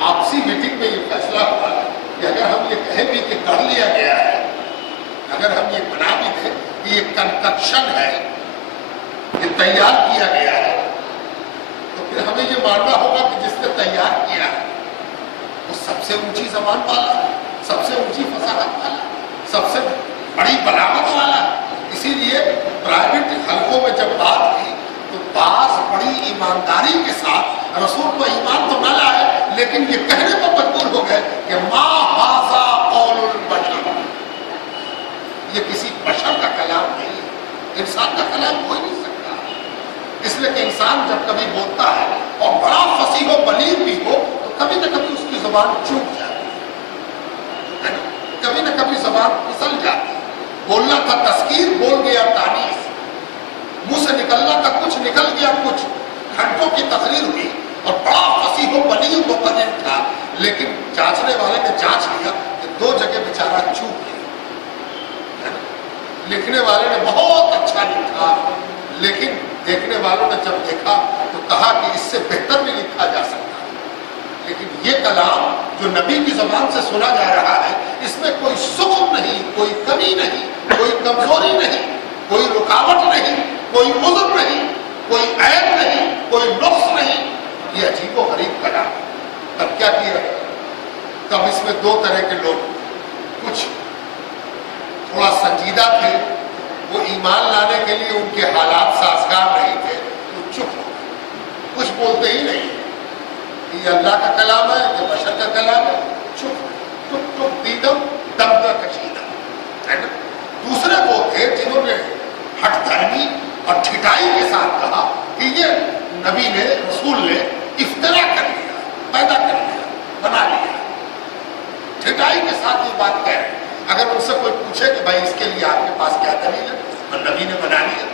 آپسی میٹنگ میں یہ فیصلہ ہوا کہ اگر ہم یہ کہیں بھی کہ کر لیا گیا ہے، اگر ہم یہ بنا بھی دیں کہ یہ کنسٹرکشن ہے، یہ تیار کیا گیا ہے، تو پھر ہمیں یہ ماننا ہوگا کہ جس نے تیار کیا ہے وہ سب سے اونچی زبان والا ہے، سب سے اونچی فصاحت والا ہے، سب سے بڑی بلاغت والا ہے۔ اسی لیے پرائیویٹ حلقوں میں جب بات کی تو بعض بڑی ایمانداری کے ساتھ رسول کو ایمان تو نہ لائے لیکن یہ کہنے پر مجبور ہو گئے کہ ما ھذا قول البشر، یہ کسی بشر کا کلام نہیں ہے، انسان کا کلام ہو ہی نہیں سکتا۔ اس لیے کہ انسان جب کبھی بولتا ہے اور بڑا فصیح و بلیغ بھی ہو تو کبھی نہ کبھی اس کی زبان چوک جاتی ہے، کبھی نہ کبھی زبان پھسل جاتی ہے۔ بولنا تھا تذکیر، بول گیا تانیث، منہ سے نکلنا تھا کچھ، نکل گیا کچھ، گھنٹوں کی تقریر ہوئی اور بڑا فصیح و بلیغ مقرر تھا، لیکن جانچنے والے نے جانچ لیا کہ دو جگہ بیچارہ چوک گیا۔ لکھنے والے نے بہت اچھا لکھا، لیکن دیکھنے والوں نے جب دیکھا تو کہا کہ اس سے بہتر بھی لکھا جا سکتا ہے۔ لیکن یہ کلام جو نبی کی زبان سے سنا جا رہا ہے، اس میں کوئی سقم نہیں، کوئی کمی نہیں، کوئی کمزوری نہیں، کوئی رکاوٹ نہیں، کوئی عذر نہیں، کوئی عیب نہیں، کوئی نقص نہیں۔ یہ عجیب و غریب کلام۔ تب کیا کیا؟ تب اس میں دو طرح کے لوگ، کچھ تھوڑا سنجیدہ تھے، وہ ایمان لانے کے لیے ان کے حالات سازگار نہیں تھے، وہ چپ ہو گئے، کچھ بولتے ہی نہیں، یہ اللہ کا کلام ہے، یہ بشر کا کلام ہے، چپ دیدم دم کا کشیدہ ہے نا۔ دوسرے وہ تھے جنہوں نے ہٹ دھرمی اور ٹھٹائی کے ساتھ کہا کہ یہ نبی نے، رسول نے افترا کر لیا، پیدا کر لیا، بنا لیا، ٹھٹائی کے ساتھ یہ بات کہہ رہے ہیں۔ اگر ان سے کوئی پوچھے کہ بھائی اس کے لیے آپ کے پاس کیا دلیل ہے، اور نبی نے بنا لیا،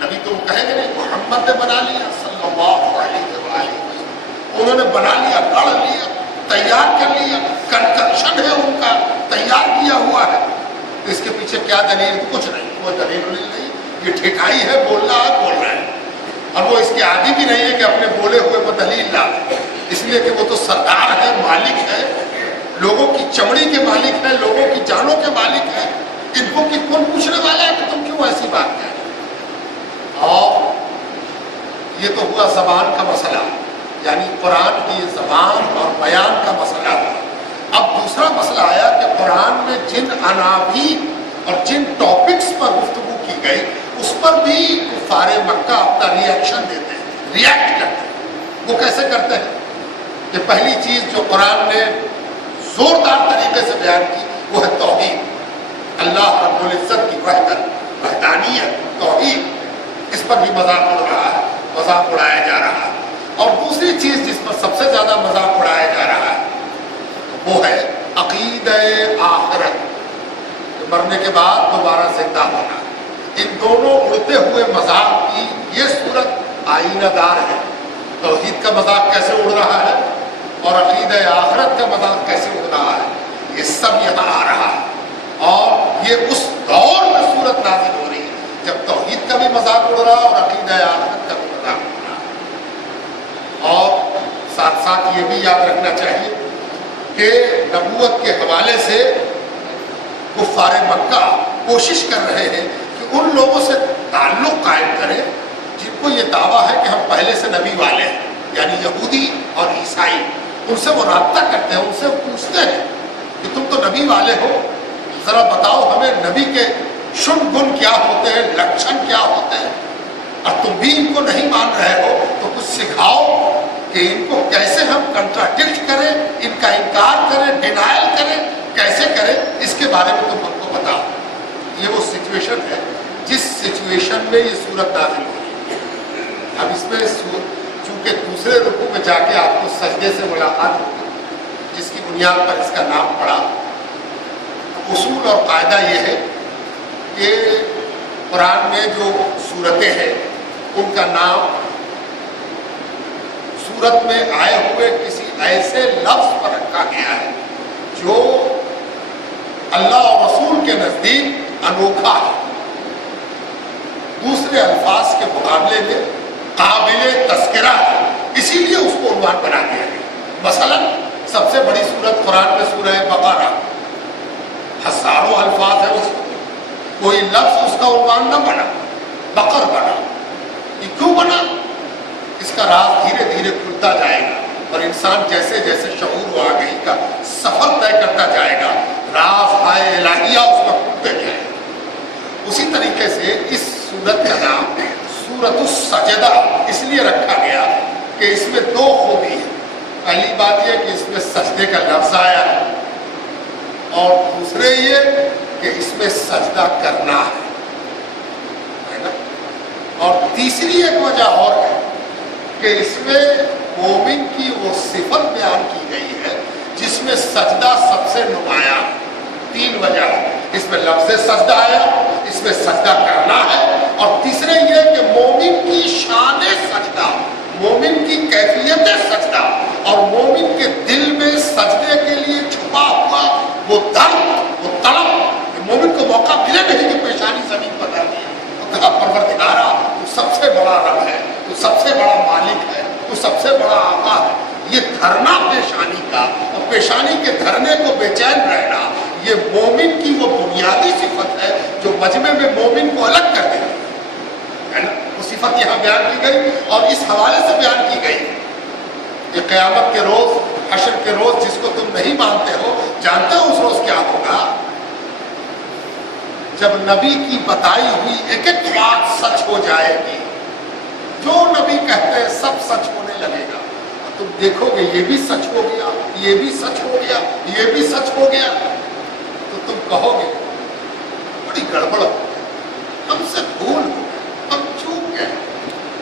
نبی تو وہ کہیں گے نہیں، محمد نے بنا لیا صلی اللہ علیہ وآلہ وسلم، انہوں نے بنا لیا، گڑھ لیا، تیار کر لیا، کنسٹرکشن ہے ان کا، تیار کیا ہوا ہے، تو اس کے پیچھے کیا دلیل؟ کچھ نہیں، وہ دلیل نہیں، یہ ٹھٹائی ہے، بولنا ہے، بول رہے ہیں، اور وہ اس کے عادی بھی نہیں ہے کہ اپنے بولے ہوئے پر دلیل لا دیں، اس لیے کہ وہ تو سردار ہے، مالک ہے، لوگوں کی چمڑی کے مالک ہے، لوگوں کی جانوں کے مالک ہے، ان کو کہ کون پوچھنے والا ہے کہ تم کیوں ایسی بات کہہ رہے ہو؟ اور یہ تو ہوا زبان کا مسئلہ، یعنی قرآن کی زبان اور بیان کا مسئلہ ہوا۔ اب دوسرا مسئلہ آیا کہ قرآن میں جن عناوین اور جن ٹاپکس پر گفتگو کی گئی اس پر بھی کفار مکہ اپنا ری ایکشن دیتے ہیں، ریئیکٹ کرتے ہیں۔ وہ کیسے کرتے ہیں کہ پہلی چیز جو قرآن نے زوردار طریقے سے بیان کی وہ ہے توحید، اللہ رب العزت کی وحدت، وحدانیت، توحید، اس پر بھی مذاق اڑ رہا ہے، مذاق اڑایا جا رہا ہے۔ اور دوسری چیز جس پر سب سے زیادہ مذاق اڑایا جا رہا ہے وہ ہے عقیدہ آخرت، مرنے کے بعد دوبارہ زندہ ہونا۔ ان دونوں اڑتے ہوئے مذاق کی یہ صورت آئینہ دار ہے۔ توحید کا مذاق کیسے اڑ رہا ہے اور عقیدہ آخرت کا مذاق کیسے اڑ رہا ہے، یہ سب یہاں آ رہا ہے۔ اور یہ اس دور میں صورت نازل ہو رہی ہے جب توحید کا بھی مذاق اڑ رہا اور عقیدہ آخرت کا بھی مذاق اڑ رہا۔ اور ساتھ ساتھ یہ بھی یاد رکھنا چاہیے کہ نبوت کے حوالے سے کفار مکہ کوشش کر رہے ہیں کہ ان لوگوں سے تعلق قائم کریں جن کو یہ دعویٰ ہے کہ ہم پہلے سے نبی والے ہیں، یعنی یہودی اور عیسائی۔ ان سے وہ رابطہ کرتے ہیں، ان سے پوچھتے ہیں کہ تم تو نبی والے ہو، ذرا بتاؤ ہمیں نبی کے شن گن کیا ہوتے ہیں، لکشن کیا ہوتے ہیں، اور تم بھی ان کو نہیں مان رہے ہو تو کچھ سکھاؤ کہ ان کو کیسے ہم کنٹراڈکٹ کریں، ان کا انکار کریں، ڈینائل کریں، کیسے کریں، اس کے بارے میں تم ہم کو بتاؤ۔ یہ وہ سچویشن ہے جس سچویشن میں یہ صورت نازل ہو رہی ہے۔ اب اس میں چونکہ دوسرے رکوع میں جا کے آپ کو سجدے سے ملاقات ہوگی جس کی بنیاد پر اس کا نام پڑا، اصول اور قاعدہ یہ ہے کہ قرآن میں جو صورتیں ہیں ان کا نام صورت میں آئے ہوئے کسی ایسے لفظ پر رکھا گیا ہے جو اللہ اور رسول کے نزدیک انوکھا ہے، دوسرے الفاظ کے مقابلے میں قابل تذکرہ ہے، اسی لیے اس کو عنوان بنا دیا گیا۔ مثلا सबसे बड़ी सूरत कुरान में सूरह बकरा, हजारों अल्फाज है उसको, कोई लफ्ज उसका उन्वान न बना, बकर बना। ये क्यों बना? इसका राज धीरे धीरे खुलता जाएगा और इंसान जैसे जैसे शऊर व आगाही का सफर तय करता जाएगा, राज हाय इलाहिया उसका खुलते जाएगा। उसी तरीके से इस सूरत का नाम सूरतुस सजदा इसलिए रखा गया कि इसमें दो खूबी है। पहली बात यह कि इसमें सजदे का लफ्ज आया है, और दूसरे ये कि इसमें सजदा करना है ना। और तीसरी एक वजह और है कि इसमें मोमिन की वो सिफत बयान की गई है जिसमें सजदा सबसे नुमाया। तीन वजह है, इसमें लफ्ज सजदा आया, इसमें सजदा करना है, और तीसरे ये कि मोमिन की शान सजदा, मोमिन की कैफियत सजदा और मोमिन के दिल में सजदे के लिए छुपा हुआ वो दर्द, वो तड़प, मोमिन को मौका मिले नहीं कि पेशानी जमीन पर डाल दी। तो कहा परवरदिगारा तू सबसे बड़ा रब है, तू सबसे बड़ा मालिक है, तू सबसे बड़ा आका है। ये धरना पेशानी का और पेशानी के धरने को बेचैन रहना, ये मोमिन की वो बुनियादी सिफत है जो मजमे में मोमिन को अलग कर देती है ना। वो सिफत यहाँ बयान की गई और इस हवाले से बयान की गई कि क़यामत के रोज, हश्र के रोज जिसको तुम नहीं मानते हो, जानते हो उस रोज क्या होगा? जब नबी की बताई हुई एक एक बात सच हो जाएगी, जो नबी कहते हैं सब सच होने लगेगा। तुम देखोगे ये भी सच हो गया, ये भी सच हो गया, ये भी सच हो गया, तो तुम कहोगे बड़ी गड़बड़ हो, हमसे भूल हो, हम चूक गए।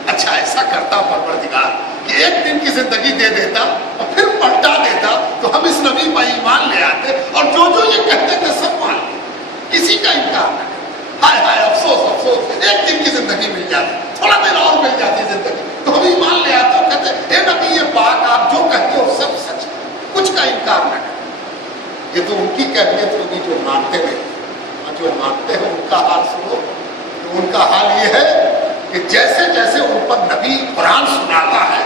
अच्छा ऐसा करता परवरदिगार कि एक दिन की जिंदगी दे देता और फिर पलटा देता तो हम इस नबी पर ईमान ले आते और जो जो ये कहते थे सब मान लेते, किसी का इनकार न करते। हाय हाय अफसोस अफसोस, एक दिन की जिंदगी मिल जाती, थोड़ा देर और मिल जाती जिंदगी तो हम ईमान ले आते और कहते हे नबी ये बात आप जो कहते हो सब सच है, कुछ का इनकार न करते। ये तो उनकी कैफियत होगी जो मानते नहीं, और जो मानते हैं उनका हाल सुनो। तो उनका हाल ये है कि जैसे जैसे उन पर नबी कुरान सुनाता है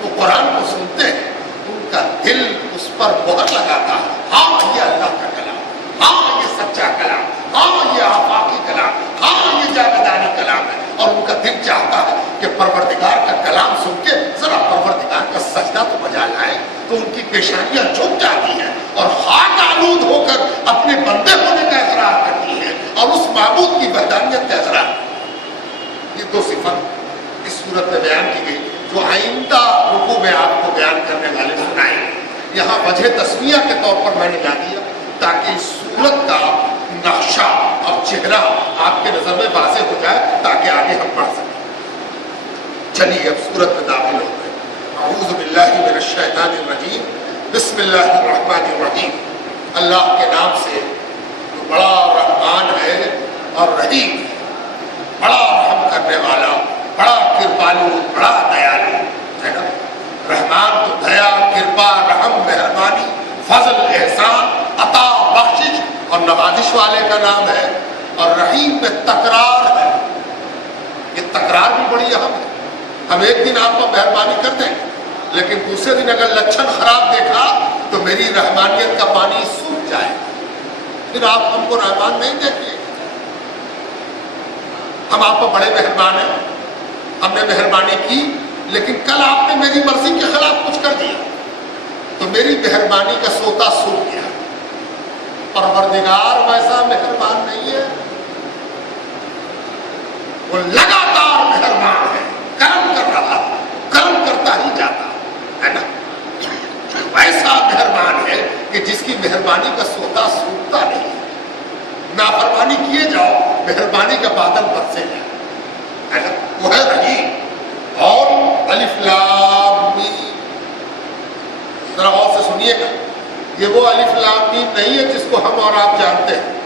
वो कुरान को सुनते हैं, उनका दिल उस पर मोहर लगाता है। हाँ ये अल्लाह का कलाम, हाँ ये सच्चा कलाम, हाँ ये आफाकी कलाम, हाँ ये जावेदानी कलाम है। और उनका दिल चाहता है कि परवरदिगार का कलाम सुन के जरा परवरदिगार का सजदा तो बजा लाए। तो उनकी पेशानियां झुक जाती हैं और खाक आलूद होकर अपने बंदे होने का इकरार करती है और उस माबूद की वहदानियत का इकरार। ये दो सिफत इस सूरत में बयान की गई जो आइंदा रुकू में आपको बयान करने वाले सुनाए। यहाँ वजह तस्मिया के तौर पर मैंने ला दिया ताकि इस सूरत का नक्शा और चेहरा आपके नजर में वाज़ेह हो जाए ताकि आगे हम पढ़ सकें। चलिए अब सूरत में दाखिल होते हैं। अऊज़ु बिल्लाहि मिनश शैतानिर रजीम, बिस्मिल्लाहिर रहमानिर रहीम। अल्लाह के नाम से जो बड़ा रहमान है और रहीम है, बड़ा रहम करने वाला, बड़ा कृपालु, बड़ा दयालु है ना। रहमान तो दया, कृपा, रहम, मेहरबानी, फजल, एहसान, अता, बख्शिश और नवाजिश वाले का नाम है। और रहीम में तकरार है, ये तकरार भी बड़ी अहम है। हम एक दिन आप पर मेहरबानी कर देंगे लेकिन दूसरे दिन अगर लक्षण खराब देखा तो मेरी रहमानियत का पानी सूख जाए, फिर आप हमको रहमान नहीं देखिए। हम आप पर बड़े मेहरबान हैं, हमने मेहरबानी की, लेकिन कल आपने मेरी मर्जी के खिलाफ कुछ कर दिया तो मेरी मेहरबानी का सोता सूख गया। परवरदिगार वैसा मेहरबान नहीं है, वो लगातार मेहरबान है, कर्म कर रहा है, कर्म करता ही जाता है ना। वैसा मेहरबान है कि जिसकी मेहरबानी का सोता सूखता नहीं। नाफरमानी किए जाओ, मेहरबानी का बादल बरसे जाए, है ना। वो है रहीम। और अलिफ लाम मीम, जरा गौर से सुनिएगा, ये वो अलिफ लाम मीम नहीं है जिसको हम और आप जानते हैं।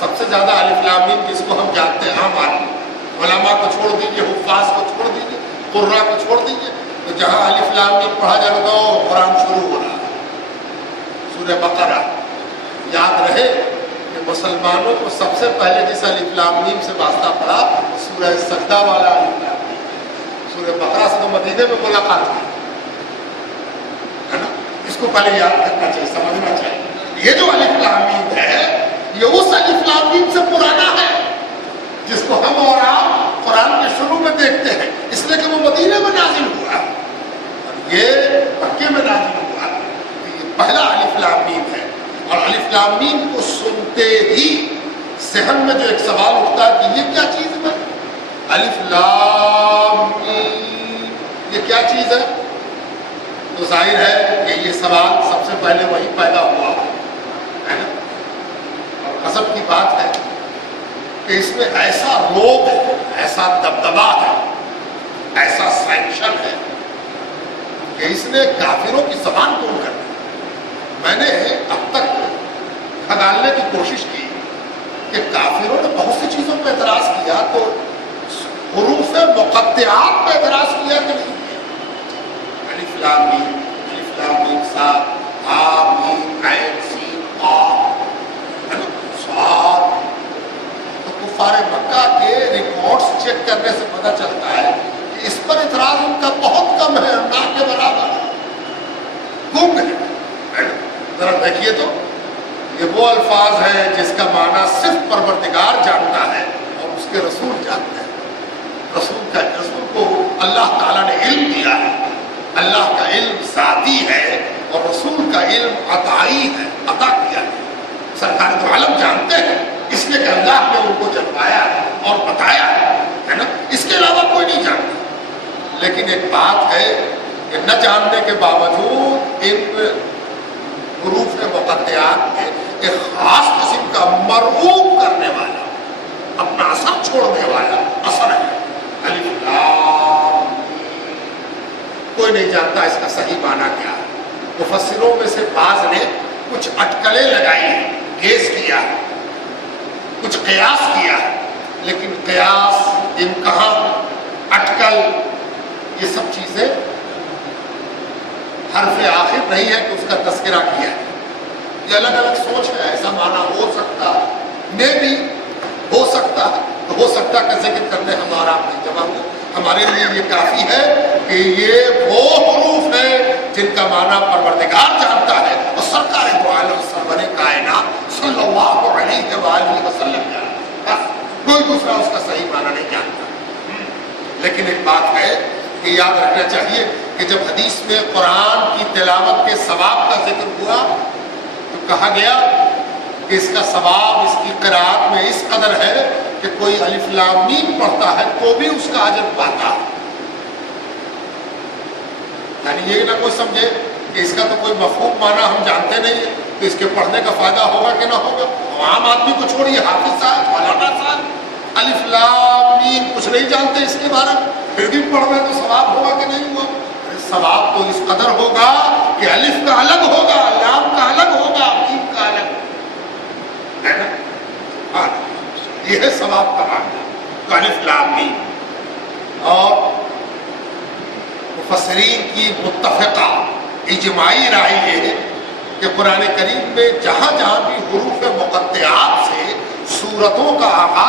सबसे ज्यादा अलिफ लाम मीम जिसको हम जानते हैं आम आदमी, उलमा को छोड़ दीजिए, हुफ्फाज को छोड़ दीजिए, कुर्रा को छोड़ दीजिए, तो जहाँ अलिफ लाम मीम पढ़ा जाता था वो कुरान शुरू हो रहा है। सूरह बकरा याद रहे कि मुसलमानों को सबसे पहले जिस अलिफ लाम मीम से वास्ता पड़ा सूरह सजदा वाला अलिफ लाम मीम। सूरह बकरा से तो मदीने में मुलाकात हुई, इसको पहले याद करना चाहिए, समझना चाहिए। ये जो अलिफ लाम मीम है, ये उस अलिफ लाम मीम से पुराना है जिसको हम और आप कुरान के शुरू में देखते हैं, इसलिए कि वो मदीने में नाजिल हुआ और ये मक्के में नाजिल हुआ। ये पहला अलिफ लाम मीम है। और अलिफ लाम मीम को सुनते ही ज़हन में जो एक सवाल उठता है कि ये क्या चीज़ है, अलिफ लाम मीम ये क्या चीज़ है, तो जाहिर है कि ये सवाल सबसे पहले वही पैदा हुआ है ना। और गज़ब की बात है कि इसमें ऐसा रोब है, ऐसा दबदबा है, ऐसा सैंक्शन है कि इसने काफिरों की ज़बान तोड़ कर दी। मैंने अब तक खंगालने की कोशिश की कि काफिरों ने बहुत सी चीज़ों पर एतराज़ किया, तो हुरूफ मुक़त्तिआत पर एतराज़ किया कि नहीं किया। अलिफ लाम मीम साद हा मीम ऐन सीन क़ाफ, है ना, साद। तो कुफ़ारे मक्का के रिकॉर्ड्स चेक करने से पता चलता है कि इस पर इतराज़ उनका बहुत कम है, ना के बराबर गुम है ना। जरा देखिए तो ये वो अल्फाज है जिसका माना सिर्फ परवरदिगार जानता है और उसके रसूल जानते हैं। रसूल को अल्लाह ताला ने इल्म दिया है, अल्लाह का इल्म ज़ाती है और रसूल का इल्म अताई है, अता किया है। सरकार तो आलम जानते हैं, इसलिए कि अल्लाह ने उनको जलवाया है और बताया है ना, इसके अलावा कोई नहीं जानता। लेकिन एक बात है कि न जानने के बावजूद इन हुरूफ मुक़त्तिआत में एक खास किस्म का मरऊब करने वाला, अपना असर छोड़ने वाला असर है। अलिफ लाम मीम कोई नहीं जानता इसका सही माना क्या है। मुफस्सिरों में से बाज़ ने कुछ अटकलें लगाई हैं, गेस किया है, कुछ क़यास किया है, लेकिन क़यास, इम्तिहान, अटकल, ये सब चीज़ें हर्फ आखिर नहीं है कि उसका तस्करा किया है। ये अलग अलग सोच है, ऐसा माना हो सकता है, में भी हो सकता है, तो हो सकता का जिक्र करने हमारा नहीं जवाब। हमारे लिए ये काफ़ी है कि ये वो हुरूफ है जिनका माना परवरदिगार जानता है और सरकार दो आलम सरवरे कायनात सल्लल्लाहु अलैहि वसल्लम जानता है। कोई दूसरा उसका सही माना नहीं जानता। लेकिन एक बात है कि याद रखना चाहिए कि जब हदीस में कुरान की तिलावत के सवाब का जिक्र हुआ तो कहा गया कि इसका सवाब इसकी क़िराअत में इस कदर है कि कोई अलिफ लाम मीम पढ़ता है तो भी उसका अजर पाता है। यानी ये ना कोई समझे कि इसका तो कोई मफहूम माना हम जानते नहीं है, तो इसके पढ़ने का फ़ायदा होगा कि ना होगा। आम आदमी को छोड़िए, हाफिज़ साहब, मौलाना साहब अलिफ लाम मीम कुछ नहीं जानते इसके बारे में, फिर भी पढ़ना तो सवाब होगा कि नहीं होगा। सवाब तो इस कदर होगा कि अलिफ का अलग होगा, लाम का अलग होगा, मीम का अलग है ना। हाँ, ये है सवाब का मामला। तो अलिफ लाम मीम और मुफस्सिरीन की मुत्तफ़िक़ा इजमाई राय ये है कि कुरान करीम में जहाँ जहाँ भी हुरूफ मुक़त्तिआत से सूरतों का आगाज़